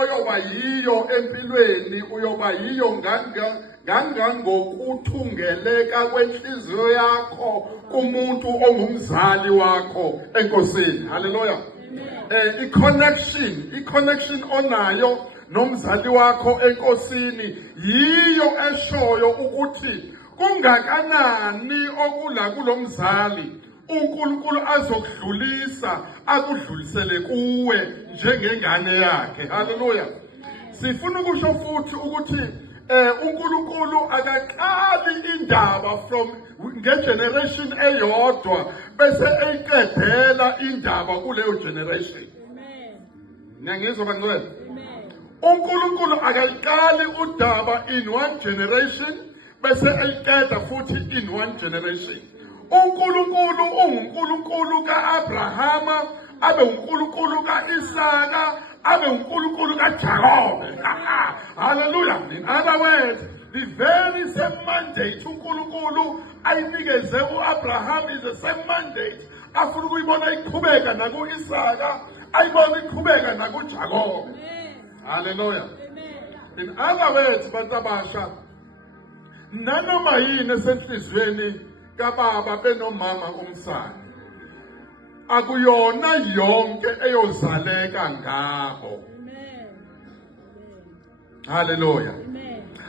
oyoba yiyo empilweni uyoba yiyo ngokuthungeleka kwenhliziyo yakho kumuntu ongumzali wakho enkosini. Haleluya. I-connection onayo nomzali wakho enkosini yiyo eshoyo ukuthi kungakanani okula kulomzali uNkulunkulu azokudlulisa akudlulisele kuwe njengengane yakhe. Haleluya. Sifuna ukusho futhi ukuthi uNkulunkulu akaqali indaba from ngegeneration eyodwa bese eyiqedela indaba kuleyo generation. Ngiyangizwa bangcwele. uNkulunkulu akayiqali udaba in one generation bese eyiqeda futhi in one generation. uNkulunkulu unguNkulunkulu ka-Abrahama, abe uNkulunkulu ka-Isaka, abe uNkulunkulu kaJakobe. Hallelujah. In other words, the very same mandate uNkulunkulu ayinikeze u-Abraham is the same mandate afuna ukuyibona iqhubeka naku-Isaka, ayibona iqhubeka nakuJakobe. Hallelujah. In other words, bantu abasha, nanoma yini esenhlizweni kababa benomama umsana, akuyona yonke eyozaleka ngabo. Hallelujah.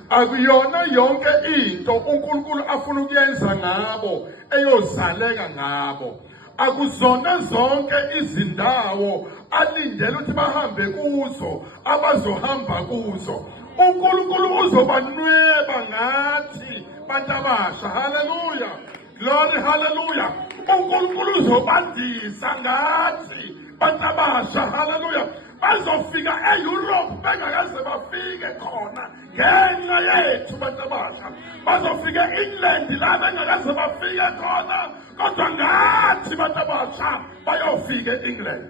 Akuyona yonke into uNkulunkulu afuna ukuyenza ngabo eyozaleka ngabo. Akuzona zonke izindawo alindele ukuthi bahambe kuzo abazohamba kuzo. uNkulunkulu uzobanweba ngathi bantu abasha. Hallelujah. Glory, hallelujah. uNkulunkulu uzobandisa ngathi bantu abasha. Hallelujah. Bazofika eEurope bengakaze bafike khona ngenxa yethu bantu abasha. Bazofika eEngland la bengakaze bafike khona kodwa ngathi bantu abasha bayofika eEngland.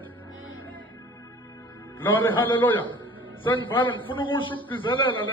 Glory, hallelujah. Sengivala ngifuna ukusho ukugcizelela